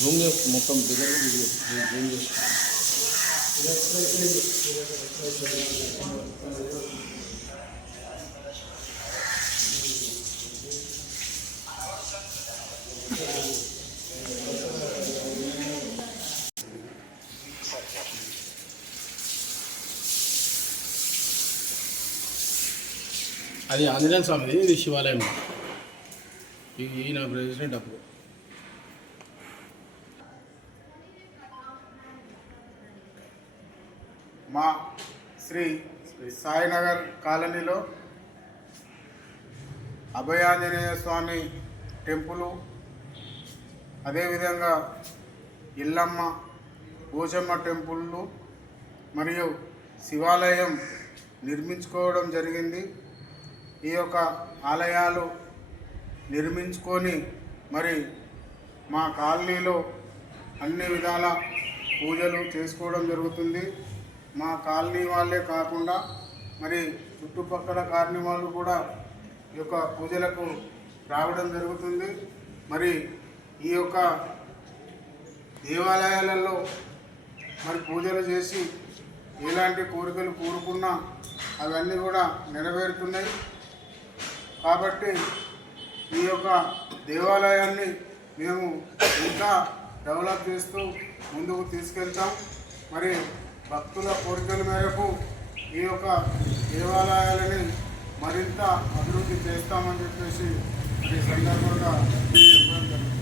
Zoom చేసి మొత్తం దగ్గర జూమ్ చేసి అది ఆంజనేయ స్వామిది, ఇది శివాలయం. ఈయన ప్రెసిడెంట్ అప్పుడు. మా శ్రీ సాయినగర్ కాలనీలో అభయాంజనేయ స్వామి టెంపులు, అదేవిధంగా ఇల్లమ్మ పోచమ్మ టెంపుళ్ళు మరియు శివాలయం నిర్మించుకోవడం జరిగింది. ఈ యొక్క ఆలయాలు నిర్మించుకొని మరి మా కాలనీలో అన్ని విధాల పూజలు చేసుకోవడం జరుగుతుంది. మా కాలనీ వాళ్ళే కాకుండా మరి చుట్టుపక్కల కాలనీ వాళ్ళు కూడా ఈ యొక్క పూజలకు రావడం జరుగుతుంది. మరి ఈ యొక్క దేవాలయాలలో మరి పూజలు చేసి ఎలాంటి కోరికలు కోరుకున్నా అవన్నీ కూడా నెరవేరుతున్నాయి. కాబట్టి ఈ యొక్క దేవాలయాన్ని మేము ఇంకా డెవలప్ చేస్తూ ముందుకు తీసుకెళ్తాం. మరి భక్తుల కోరికల మేరకు ఈ యొక్క దేవాలయాలని మరింత అభివృద్ధి చేస్తామని చెప్పేసి ఈ సందర్భంగా చెప్పడం జరుగుతుంది.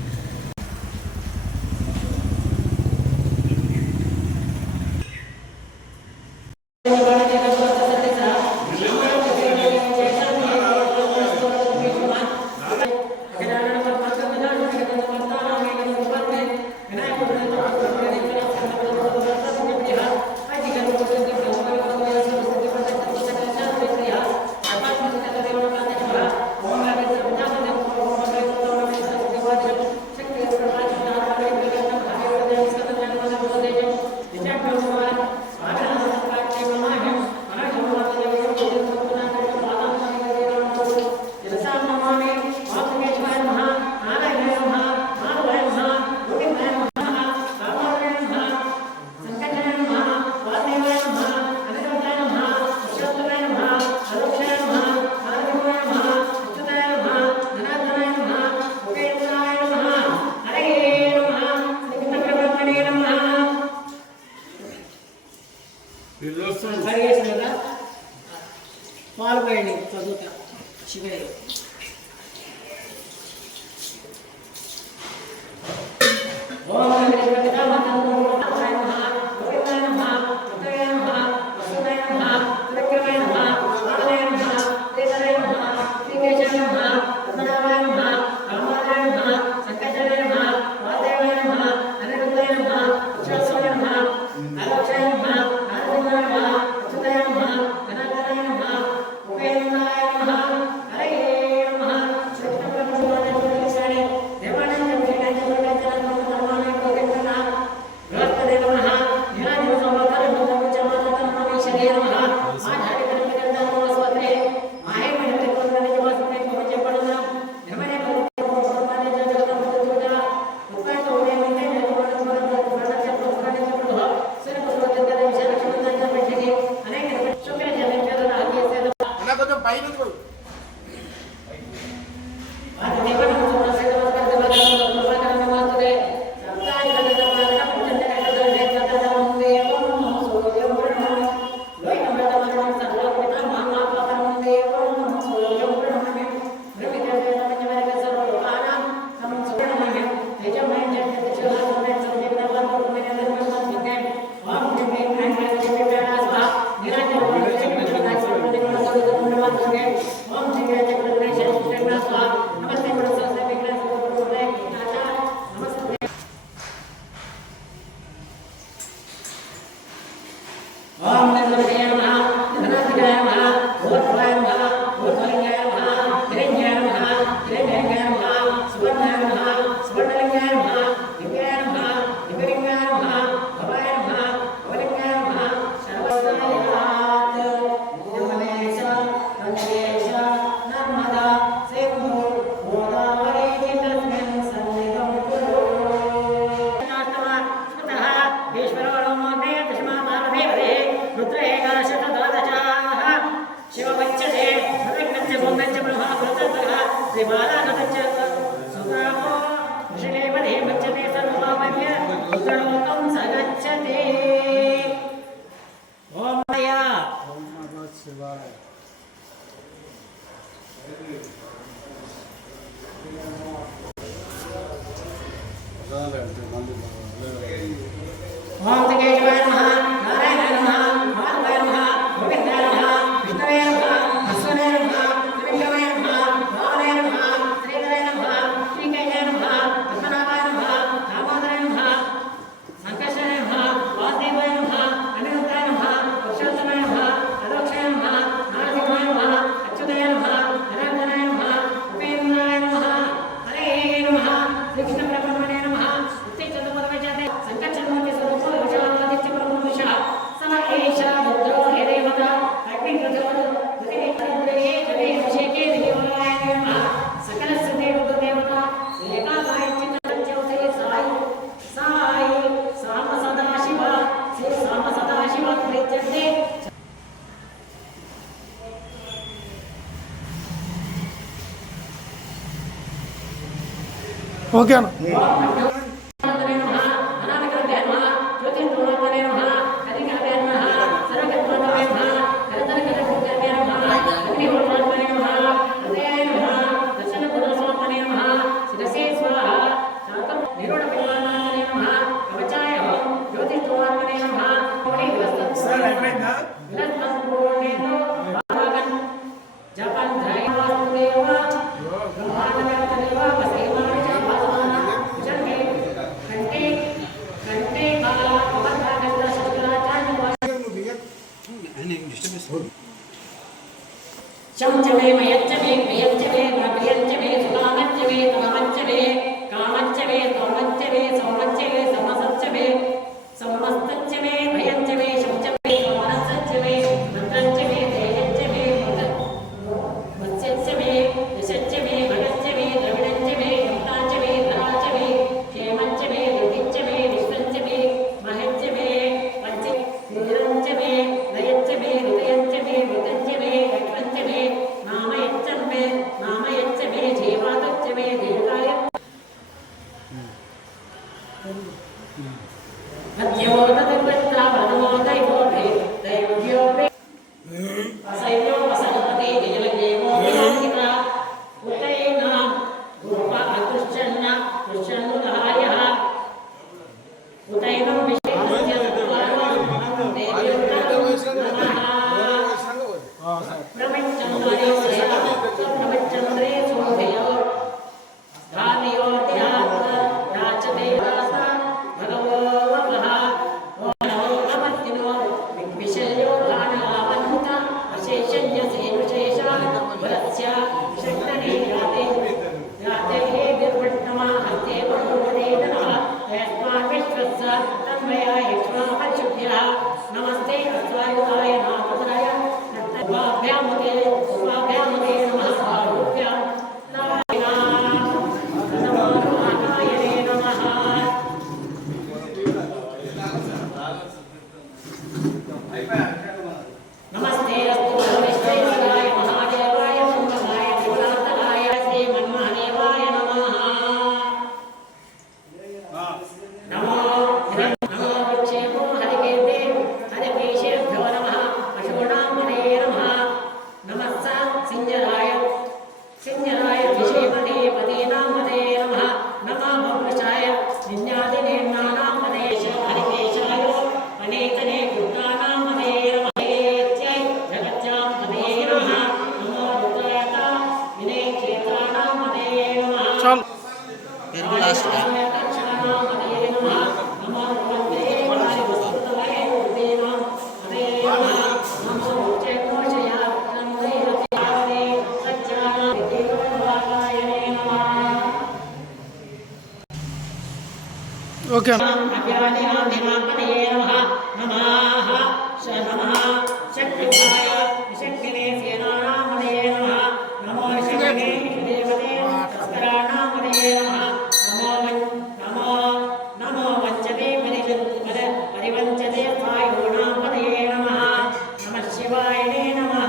పాల్గొండి చదువుతా శివయ్య शिववच्चते भगवच्च बोधच्च ब्रह्मा भूततः श्रीबालानतच्च सुब्रह्मो ऋषिदेवते वच्चते सर्वमामन्य पुत्रलोकं सगच्छते ओम मया ఓం నమః శివాయ. ओम केशवाय नमः नारायणाय नमः माधवाय नमः गोविन्दाय नमः विष्णवे नमः अश्वने नमः त्रिविक्रमाय नमः वामनाय नमः श्रीधराय नमः श्रीकेशाय नमः पद्मनाभाय नमः दामोदराय नमः संकर्षणाय नमः वासुदेवाय नमः अनिरुद्धाय नमः पुरुषोत्तमाय नमः अदोक्षाय नमः नारसिंहाय नमः अच्युताय नमः निरञ्जनाय नमः उपेन्द्राय नमः हरे नमः श्रीकृष्णपरब्रह्मणे नमः उत्तिष्ठतपदवचते संकर्षणमूर्ति स्वरूपो विशालादित्य ब्रह्मविशः सम एषा रुद्रो हिरेवता अग्निप्रचोदो पृथिवीन्द्रिये जले अभिषेके देवताय नमः सकलस्य देवता एकागायचित्तज्योतिः साई साम सदाशिव श्री साम सदाशिव प्रीत्यन्ते ఓకే అన్న. शंचमे मयच्चमे प्रियच्चमे प्रियच्चमे सुकामच्चमे तमच्चमे कामच्चमे तोमच्चमे सौमच्चमे समसच्चमे समस्तच्चमे भयच्चमे शंचमे सोमनसच्चमे मंत्रच्चमे तेजच्चमे वत्स्यच्चमे यशच्चमे भगच्चमे द्रविणच्चमे युक्ताच्चमे धराच्चमे क्षेमच्चमे युधिच्चमे विश्वच्चमे महच्चमे पंच वीरच्चमे लयच्चमे हृदयच्चमे मृतच्चमे लक्ष्मच्चमे नामयच्चमे जीवातच्चमे दीर्घाय मध्यो तद्वत्ता प्रथमो दैवो दैवज्ञो असैन्यो वसनपति जलदेवो विलोकिता उतैना रूपा अतुश्चन्न कृष्णनुदायः उतैनं विशेषस्य प्रपञ्चन्द्रे प्रपञ्चन्द्रे सोऽधयो धार्यो ध्यात्म राचते दासा भगवो वपः नमो नमस्तिनो विषयो भानावन्त अशेषज्ञ सेनुशेषा वरस्य शक्तने याते हे विर्वट्टमा हस्ते बहुवदेदनः तस्मात् विश्वस्य तन्मया यक्ष्मापशुभ्यः नमस्ते अस्वायुधाय नामोदराय उपाभ्यामुखे नमः स्वारुभ्यां नमोनारायणे नमः नमस्ते अस्तु विश्वेश्वराय महादेवाय मंगलाय त्रिपुरान्तकाय श्रीमन्महादेवाय नमः नमो नमो विक्षेपो हरिकेते हरिकेशेभ्यो नमः पशूनां हरये नमः नमः सिंजराय विषेपते पदीनां हरये नमः नमः भवृषाय निन्यादिनेम्नानां हरये हरिकेशाय अनेकने कृतानां हरये नमः हेत्यै जगत्यां हरये नमः नमो रुद्राय विनयक्षेत्राणां हरये नमः ఓకే అన్న. शक्तिभाय शक्तिने सेनानां हरये नमः नमो शक्तिने देवते तस्कराणां हरये नमः नमो वञ्चते परिवञ्चते स्वायूणां हरये नमः नमः शिवाय नमः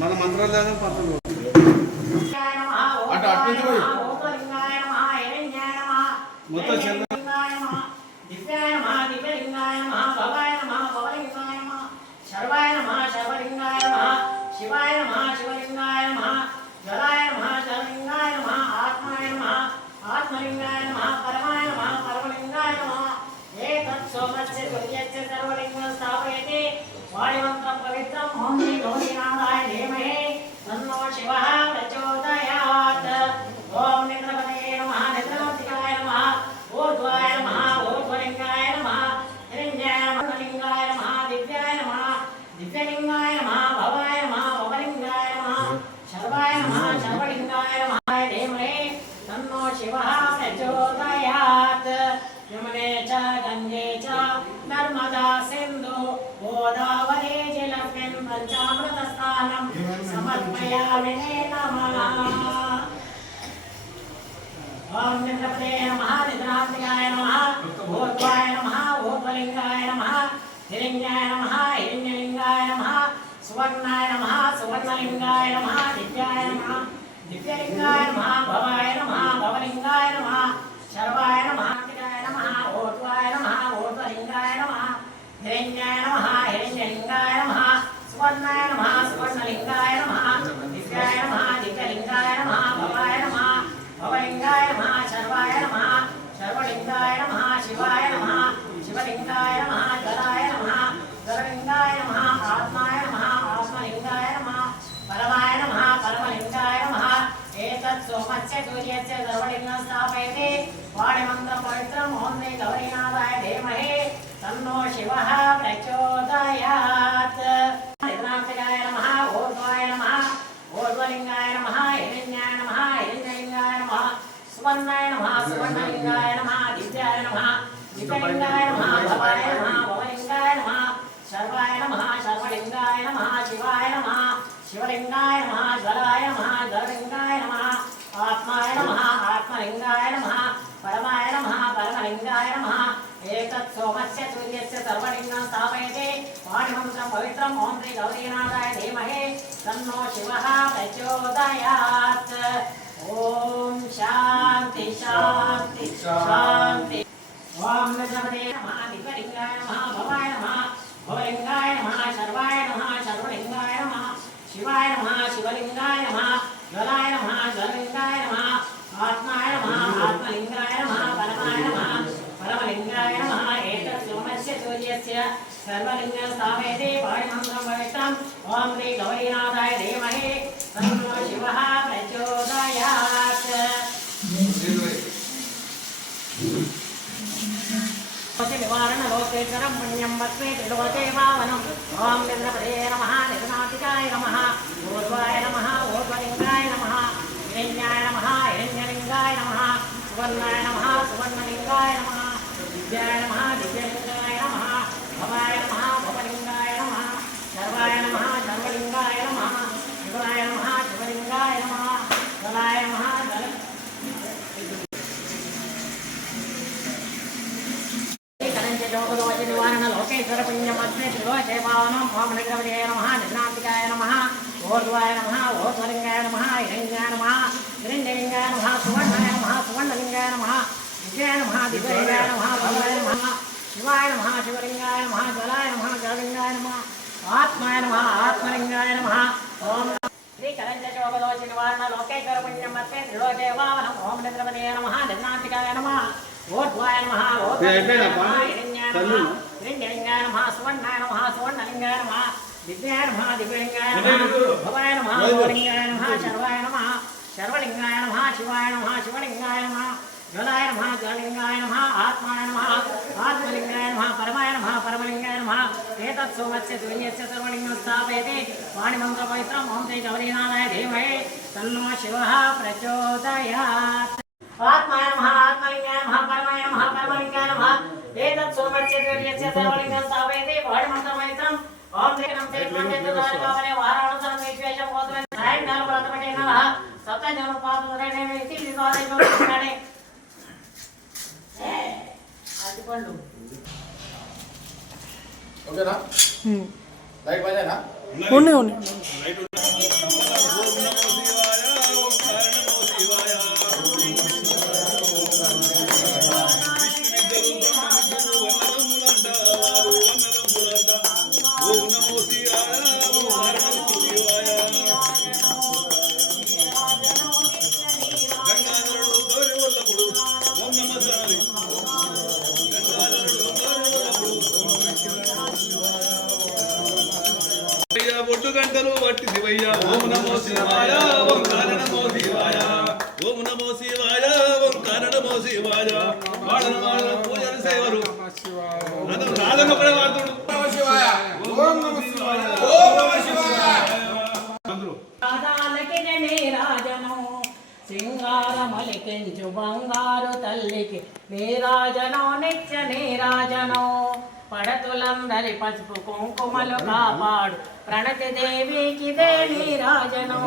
మన మంత్రాలు పంతులు అటు అటు నుంచి పోయి మొత్తం చెల్ల శివాయ నమః శివలింగాయ నమః జలాయ నమః జలలింగాయ నమః ఆత్మాయ నమః ఆత్మలింగాయ నమః పరమాయ నమః పరమలింగాయ నమః ఏతత్ సోమస్య సూర్యస్య సర్వలింగం స్థాపయతి వాయుమంత్రం పవిత్రం ఓం శ్రీ గౌరీనాథాయ ధీమహి తన్నో శివః ప్రచోదయాత్ ఓం నిద్రపతయే నమః నిద్రాంతికాయ నమః ఊర్ధ్వాయ నమః ఊర్ధ్వలింగాయ నమః హిరణ్యాయ నమః లింగాయ నమః దివ్యాయ నమః దివ్యలింగాయ నమః భవాయ నమః భవలింగాయ నమః శర్వాయ నమః శర్వలింగాయ నమః ధీమహి తన్నో శివః ప్రచోదయాత్ యమునే చ గంగే చ నర్మదా సింధు గోదావరి జలస్మిన్ పంచామృత స్నానం సమర్పయామి నమః ఓం నిద్రపతే నమః నిద్రాంతికాయ నమః ఊర్ధ్వాయ నమః ఊర్ధ్వలింగాయ నమః హిరణ్యాయ నమః హిరణ్యలింగాయ నమః సువర్ణాయ నమః సువర్ణలింగాయ నమః దివ్యాయ నమః దివ్యలింగాయ నమః భవాయ నమః భవలింగాయ నమః శర్వాయ నమః కార్తికాయ నమః ఓత్వాయ నమః ఓత్వలింగాయ నమః హిరణ్యాయ నమః హిరణ్యలింగాయ నమః సువర్ణాయ నమః సువర్ణలింగాయ నమః దివ్యాయ నమః దివ్యలింగాయ నమః భవాయ నమః భవలింగాయ నమః శర్వాయ నమః శర్వలింగాయ నమః శివాయ నమః శివలింగాయ నమః జలాయ నమః జలలింగాయ నమః ఆత్మాయ నమః ఆత్మలింగాయ నమః పరమాయ నమః పరమలింగాయ నమః ఏతత్ సోమస్య సూర్యస్య సర్వలింగం స్థాపయతే వాణిమంత్రం పవిత్రం ఓం శ్రీ గౌరీనాథాయ ధీమహి తన్నో శివః ప్రచోదయాత్. నిద్రాంతకాయ నమః ఊర్ధ్వాయ నమః ఊర్ధ్వలింగాయ నమః హిరణ్యాయ నమః హిరణ్యలింగాయ నమః సువర్ణాయ నమః సువర్ణలింగాయ నమః దివ్యాయ నమః దివ్యలింగాయ నమః భవాయ నమః భవలింగాయ నమః శర్వాయ నమః శర్వలింగాయ నమః శివాయ నమః శివలింగాయ నమః జలాయ నమః జలలింగాయ నమః ఆత్మాయ నమః ఆత్మలింగాయ నమః పరమాయ నమః పరమలింగాయ నమః ఏతత్ సోమస్య సూర్యస్య సర్వలింగం స్థాపయతే వాణిమంత్రం పవిత్రం ఓం శ్రీ గౌరీనాథాయ ధీమహి తన్నో శివః ప్రచోదయాత్. ఓం శాంతి శాంతి శాంతి. ఓం నమస్తే నమః దివ్యలింగాయ నమః భవాయ నమః భవలింగాయ నమః శర్వాయ నమః శర్వలింగాయ నమః శివాయ నమః శివలింగాయ నమః జలాయ నమః జలలింగాయ నమః ఆత్మాయ నమః ఆత్మలింగాయ నమః పరమాయ నమః పరమలింగాయ నమః ఏతత్ సోమస్య సూర్యస్య సర్వలింగం స్థాపయతే వాయుమంత్రం పవిత్రం ఓం శ్రీ గౌరీనాథాయ ధీమహి తన్నో శివః ప్రచోదయాత్. నివారణ లోకేశ్వరం పుణ్యం వస్మే త్రిలోకే పావనం. ఓం చంద్రపదే నమః నిధనాతికాయ నమః ఊర్ధ్వాయ నమః ఊర్ధ్వలింగాయ నమః హిరణ్యాయ నమః హిరణ్యలింగాయ నమః సువర్ణాయ నమః సువర్ణలింగాయ నమః దివ్యాయ నమః దివ్యలింగాయ నమః భవాయ నమః భవలింగాయ నమః శర్వాయ నమః శర్వలింగాయ నమః శివాయ నమః శివలింగాయ నమః జలాయ నమః జల నివారణ లోకేశ్వర పుణ్యం అస్మే త్రిలోకే పావనం ఓం నగరవదే నమః నిధనాంతికాయ నమః ఊర్ధ్వాయ నమః ఊర్ధ్వలింగాయ నమః హిరణ్యాయ నమః హిరణ్యలింగాయ నమః సువర్ణాయ నమః సువర్ణలింగాయ నమః దివ్యాయ నమః దివ్యలింగాయ నమః భవాయ నమః శివాయ నమః శివలింగాయ నమః జలాయ నమః జలలింగాయ నమః ఆత్మాయ నమః ఆత్మలింగాయ నమః. ఓం శ్రీ కలంచోపదోష నివారణ లోకేశ్వర పుణ్యం అస్మే త్రిలోకే పావనం ఓం నగరవదే నమః నిధనాంతికాయ నమః ఊర్ధ్వాయ నమః ఊర్ధ్వలింగాయ నమః హిరణ్యాయ నమః హిరణ్యలింగాయ నమః సువర్ణాయ నమః సువర్ణలింగాయ నమః దివ్యాయ నమః దివ్యలింగాయ నమః భవాయ నమః భవలింగాయ నమః శర్వాయ నమః శర్వలింగాయ నమః శివాయ నమః శివలింగాయ నమః జలాయ నమః జలలింగాయ నమః ఆత్మాయ నమః ఆత్మలింగాయ నమః పరమాయ నమః పరమలింగాయ నమః ఏతత్ సోమస్య సూర్యస్య సర్వలింగం స్థాపయతే వాణిమంత్ర పవిత్రం ఓం శ్రీ గౌరీనాథాయ ధీమహి తన్నో శివః ప్రచోదయాత్. ఆత్మాయ నమః ఆత్మలింగాయ నమః పరమాయ నమః పరమలింగాయ నమః ఏతత్ సోమస్య సూర్యస్య సర్వలింగం స్థాపయతే వాణిమంత్ర పవిత్రం ఓం శ్రీ నమస్తే వారాణసరం విశ్వేశం పోతున్న సాయంకాలం వ్రతపటేన సప్తజన పాదనే ఇతి వివాదైపోతున్నాడే అది పండు. ఓకేనా లైట్ బందేనా ఉన్నాయి ఉన్నాయి. ఒడ్డు గంటలు వట్టి శివయ్య ఓం నమో శివాయ ఓంకార నమో శివాయ ఓం నమో శివాయ ఓంకార నమో శివాయ వాడన వాడన పూజలు సేవలు రాధమ్మ కూడా వాడుతుడు ఓం నమో శివాయ ఓం నమో శివాయ అందరూ రాధాలకి నీరాజనం సింగారమలికించు బంగారు తల్లికి నీరాజనం నిత్య నీరాజనం పడతులందరి పసుపు కుంకుమలు కాపాడు ప్రణతి దేవికి దే నీరాజనం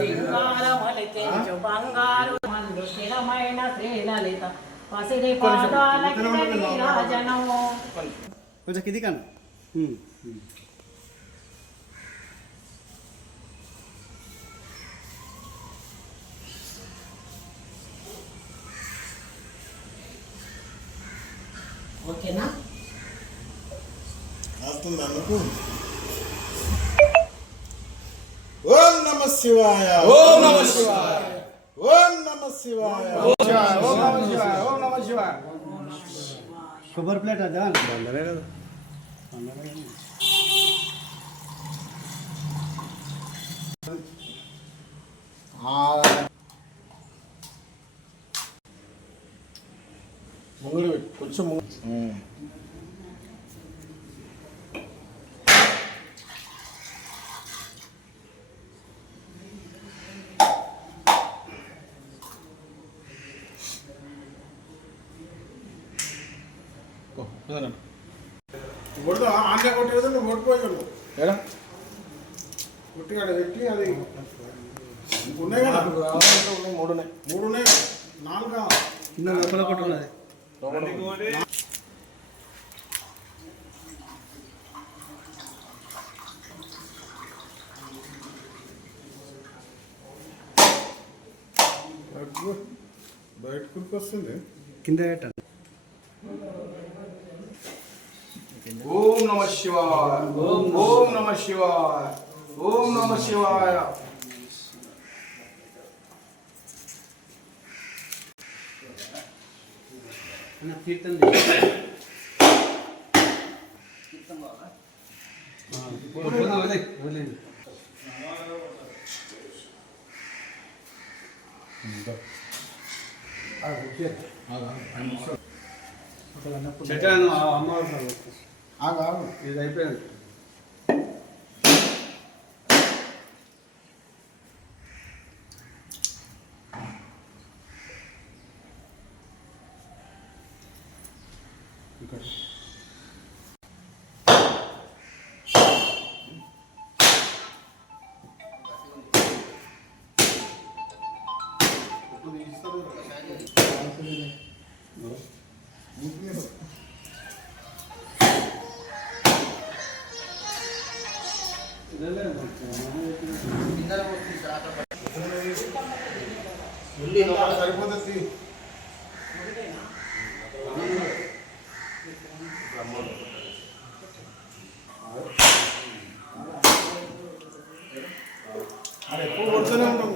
సింగారమలికించు బంగారు మందు స్థిరమైన శ్రీలలిత పసిడి పాదాలకి నీరాజనం. కొంచెం కింది కన్నా ఓకేనా? వస్తుంది అందుకు. ఓం నమ శివాయ. ఓం నమ శివాయ. ఓం నమ శివాయ. ఓం నమ శివాయ. ఓం నమ శివాయ. కొబ్బరి ప్లేట్ అదా బందరే కదా. ముంగడు పెట్టు కొంచెం కొడుతా ఆంధ్ర కొట్టేది నువ్వు కొట్టుకోగలవు ఏడా కొట్టి అక్కడ పెట్టి అది ఉన్నాయి కదా మూడు ఉన్నాయి 4 కావాలి. కింద లోపల ఒకటి ఉన్నది. బయటకు వస్తుంది కింద పెట్టండి. ఓం నమ శివాయ. ఓం నమ శివాయ. ఓం నమ శివాయ. కీర్తన చెట్లను అమ్మవారు ఇది అయిపోయింది. సరిపోతుంది. అది ఎక్కువ కొడుతూనే ఉంటాం.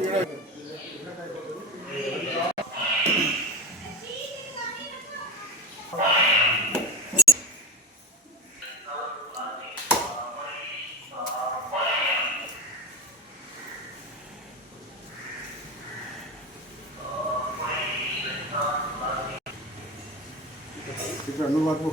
ఇక్కడ నువ్వు పట్టుకో.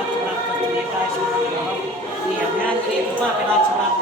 కటాక్ష ప్రాప్తం దీర్ఘాయుష్మాన్ ఈ అభ్యానికి కృపా కటాక్ష ప్రాప్తం